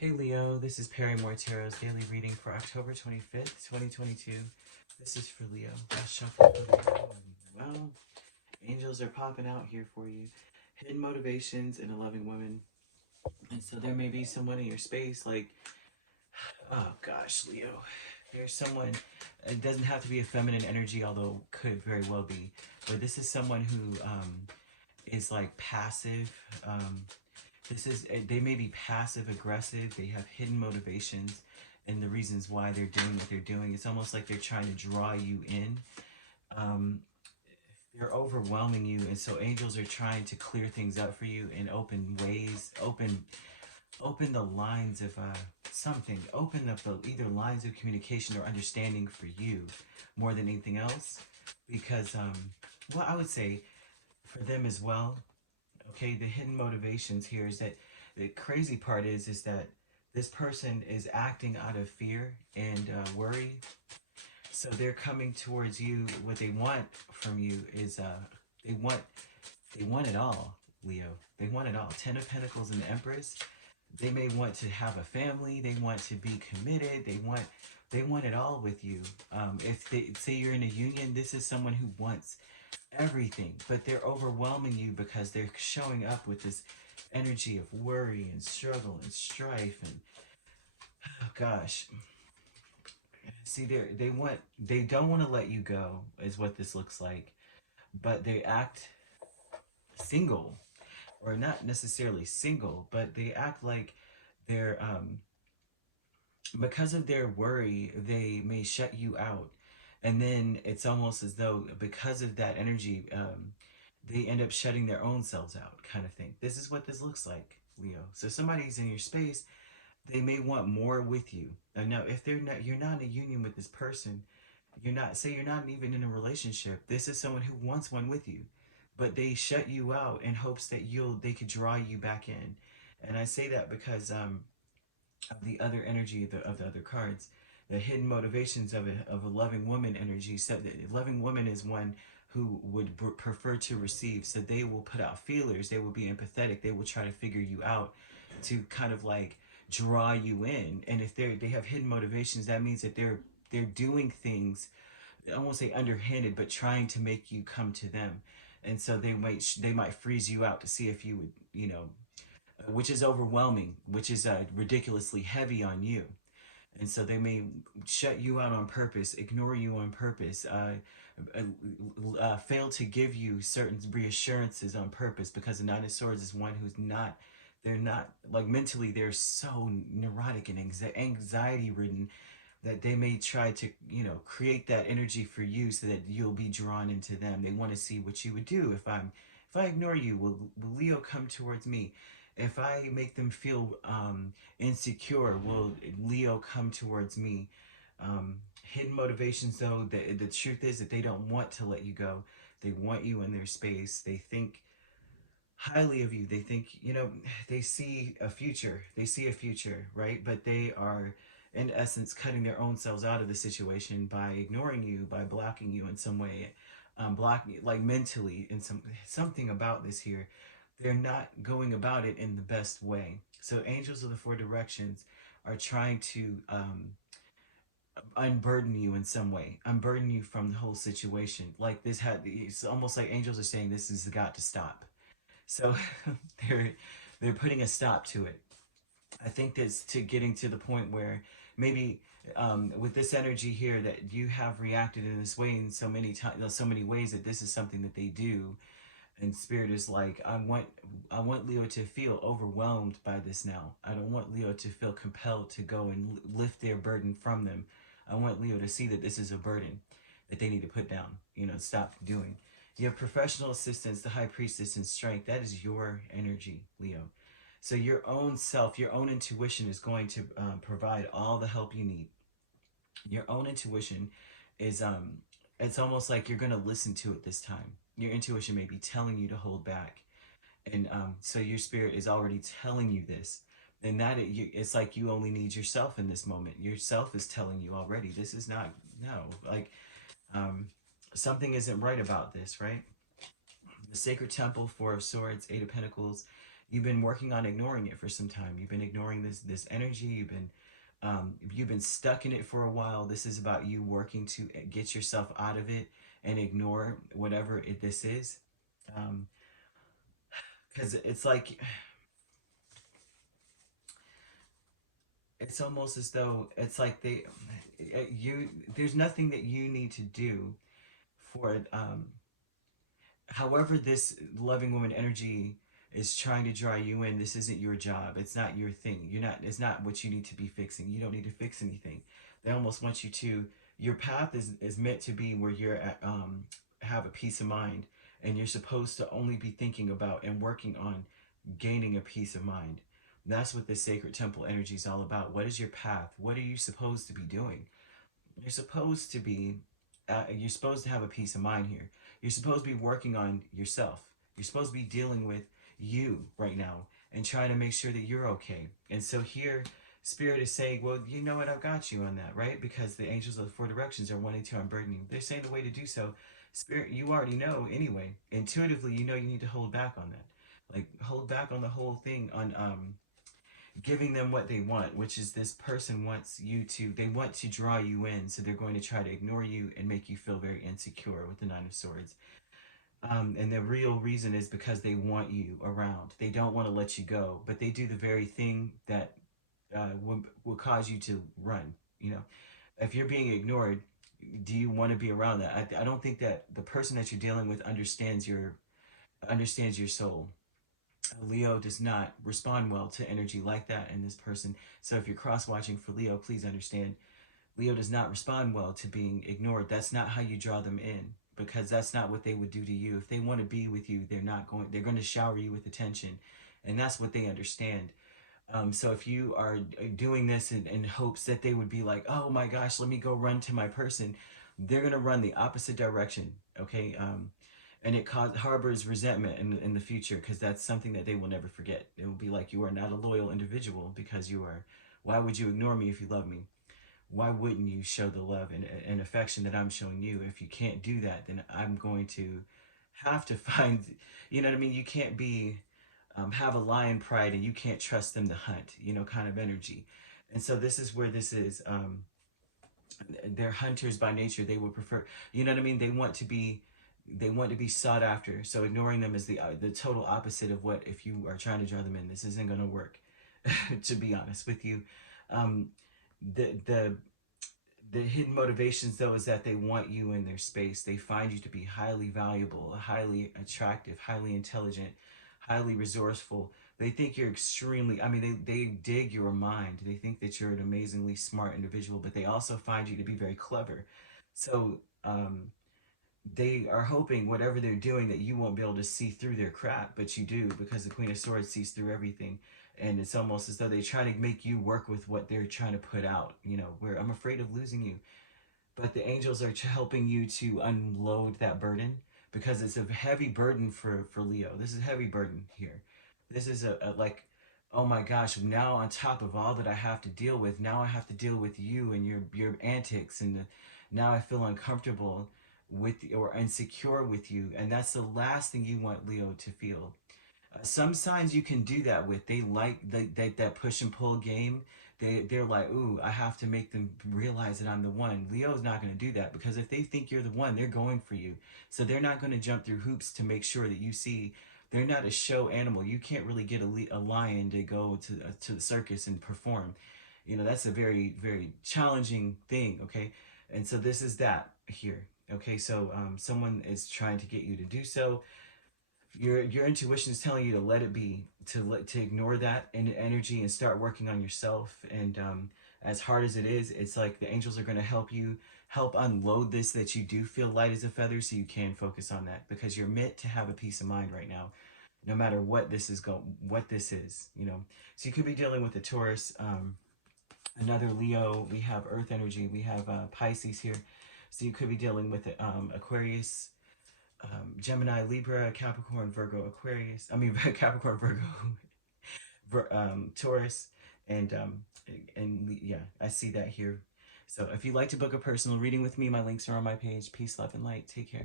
Hey Leo, this is Perrymoretarot's daily reading for October 25th, 2022. This is for Leo. Let's shuffle for Leo. Well, angels are popping out here for you. Hidden motivations in a loving woman. And so there may be someone in your space like, oh gosh, Leo. There's someone, it doesn't have to be a feminine energy, although could very well be. But this is someone who is like passive. They may be passive aggressive. They have hidden motivations and the reasons why they're doing what they're doing. It's almost like they're trying to draw you in. Um, they're overwhelming you, and so angels are trying to clear things up for you in open ways, open the lines of something, open up the either lines of communication or understanding for you more than anything else. Because well, I would say for them as well. Okay, the hidden motivations here is that the crazy part is that this person is acting out of fear and worry. So they're coming towards you. What they want from you is they want they want it all, Leo. They want it all. Ten of Pentacles and the Empress. They may want to have a family. They want to be committed. They want it all with you. If they say you're in a union, this is someone who wants everything, but they're overwhelming you because they're showing up with this energy of worry and struggle and strife and oh gosh. See, they don't want to let you go is what this looks like, but they act single, or not necessarily single, but they act like they're because of their worry, they may shut you out. And then it's almost as though because of that energy, they end up shutting their own selves out, kind of thing. This is what this looks like, Leo. So somebody's in your space, they may want more with you. And now, if you're not in a union with this person, you're not even in a relationship. This is someone who wants one with you, but they shut you out in hopes that they could draw you back in. And I say that because of the other energy of the other cards, the hidden motivations of a loving woman energy. So the loving woman is one who would prefer to receive. So they will put out feelers. They will be empathetic. They will try to figure you out to kind of like draw you in. And if they have hidden motivations, that means that they're doing things, I won't say underhanded, but trying to make you come to them. And so they might freeze you out to see if you would, which is overwhelming, which is ridiculously heavy on you. And so they may shut you out on purpose, ignore you on purpose, fail to give you certain reassurances on purpose, because the Nine of Swords is one who's not, they're not, like mentally, they're so neurotic and anxiety ridden that they may try to, create that energy for you so that you'll be drawn into them. They want to see what you would do if I ignore you. Will Leo come towards me? If I make them feel insecure, will Leo come towards me? Hidden motivations, though, the truth is that they don't want to let you go. They want you in their space. They think highly of you. They think, they see a future. They see a future, right? But they are, in essence, cutting their own selves out of the situation by ignoring you, by blocking you in some way, blocking you, like mentally, in something about this here. They're not going about it in the best way. So angels of the four directions are trying to unburden you in some way, unburden you from the whole situation. Like it's almost like angels are saying this has got to stop. So they're they're putting a stop to it. I think that's to getting to the point where maybe with this energy here that you have reacted in this way in so many times, so many ways, that this is something that they do. And spirit is like, I want Leo to feel overwhelmed by this now. I don't want Leo to feel compelled to go and lift their burden from them. I want Leo to see that this is a burden that they need to put down, stop doing. You have professional assistance, the high priestess, and strength. That is your energy, Leo. So your own self, your own intuition is going to provide all the help you need. Your own intuition is it's almost like you're going to listen to it this time. Your intuition may be telling you to hold back, and so your spirit is already telling you this. And it's like you only need yourself in this moment. Yourself is telling you already, this is not, no, like something isn't right about this, right? The sacred temple, Four of Swords, Eight of Pentacles. You've been working on ignoring it for some time. You've been ignoring this energy. You've been stuck in it for a while. This is about you working to get yourself out of it and ignore whatever this is. Because it's like, it's almost as though it's like there's nothing that you need to do for it. However, this loving woman energy is trying to draw you in. This isn't your job. It's not your thing. It's not what you need to be fixing. You don't need to fix anything. They almost want you to. Your path is meant to be where you're at, have a peace of mind, and you're supposed to only be thinking about and working on gaining a peace of mind. And that's what the sacred temple energy is all about. What is your path? What are you supposed to be doing? You're supposed to be, you're supposed to have a peace of mind here. You're supposed to be working on yourself. You're supposed to be dealing with you right now and trying to make sure that you're okay. And so here, Spirit is saying, well, you know what, I've got you on that, right? Because the angels of the four directions are wanting to unburden you. They're saying the way to do so, Spirit, you already know anyway. Intuitively, you know you need to hold back on that. Like, hold back on the whole thing, on giving them what they want, which is this person wants you to, they want to draw you in, so they're going to try to ignore you and make you feel very insecure with the Nine of Swords. And the real reason is because they want you around. They don't want to let you go, but they do the very thing that will cause you to run. You know, if you're being ignored, do you want to be around that? I don't think that the person that you're dealing with understands your soul. Leo does not respond well to energy like that in this person. So if you're cross watching for Leo, please understand Leo does not respond well to being ignored. That's not how you draw them in, because that's not what they would do to you. If they want to be with you, they're going to shower you with attention. And that's what they understand. So if you are doing this in hopes that they would be like, oh my gosh, let me go run to my person, they're going to run the opposite direction. Okay. And it harbors resentment in the future, because that's something that they will never forget. It will be like, you are not a loyal individual because you are. Why would you ignore me if you love me? Why wouldn't you show the love and affection that I'm showing you? If you can't do that, then I'm going to have to find, you know what I mean? You can't be, have a lion pride and you can't trust them to hunt, you know, kind of energy. And so this is where this is, they're hunters by nature. They would prefer, you know what I mean? They want to be sought after. So ignoring them is the total opposite of what, if you are trying to draw them in, this isn't going to work, to be honest with you. Um, the, the, the hidden motivations, though, is that they want you in their space. They find you to be highly valuable, highly attractive, highly intelligent, highly resourceful. They think you're extremely, I mean, they dig your mind. They think that you're an amazingly smart individual, but they also find you to be very clever. So, they are hoping whatever they're doing that you won't be able to see through their crap, but you do, because the Queen of Swords sees through everything. And it's almost as though they try to make you work with what they're trying to put out, you know, where I'm afraid of losing you. But the angels are helping you to unload that burden, because it's a heavy burden for Leo. This is a heavy burden here. This is a like, oh my gosh, now on top of all that I have to deal with, now I have to deal with you and your antics, and now I feel uncomfortable with, or insecure with you, and that's the last thing you want Leo to feel. Some signs you can do that with. They like that push and pull game. They're like, ooh, I have to make them realize that I'm the one. Leo's not going to do that, because if they think you're the one, they're going for you. So they're not going to jump through hoops to make sure that you see. They're not a show animal. You can't really get a lion to go to the circus and perform. You know, that's a very, very challenging thing, okay? And so this is that here, okay? So someone is trying to get you to do so. Your intuition is telling you to let it be, to ignore that energy and start working on yourself. And as hard as it is, it's like the angels are going to help unload this, that you do feel light as a feather, so you can focus on that, because you're meant to have a peace of mind right now, no matter what this is what this is, you know. So you could be dealing with a Taurus, another Leo. We have Earth energy. We have Pisces here. So you could be dealing with Aquarius, Gemini, Libra, Capricorn, Virgo, Aquarius. I mean, Capricorn, Virgo, Taurus, and yeah, I see that here. So if you'd like to book a personal reading with me, my links are on my page. Peace, love, and light. Take care.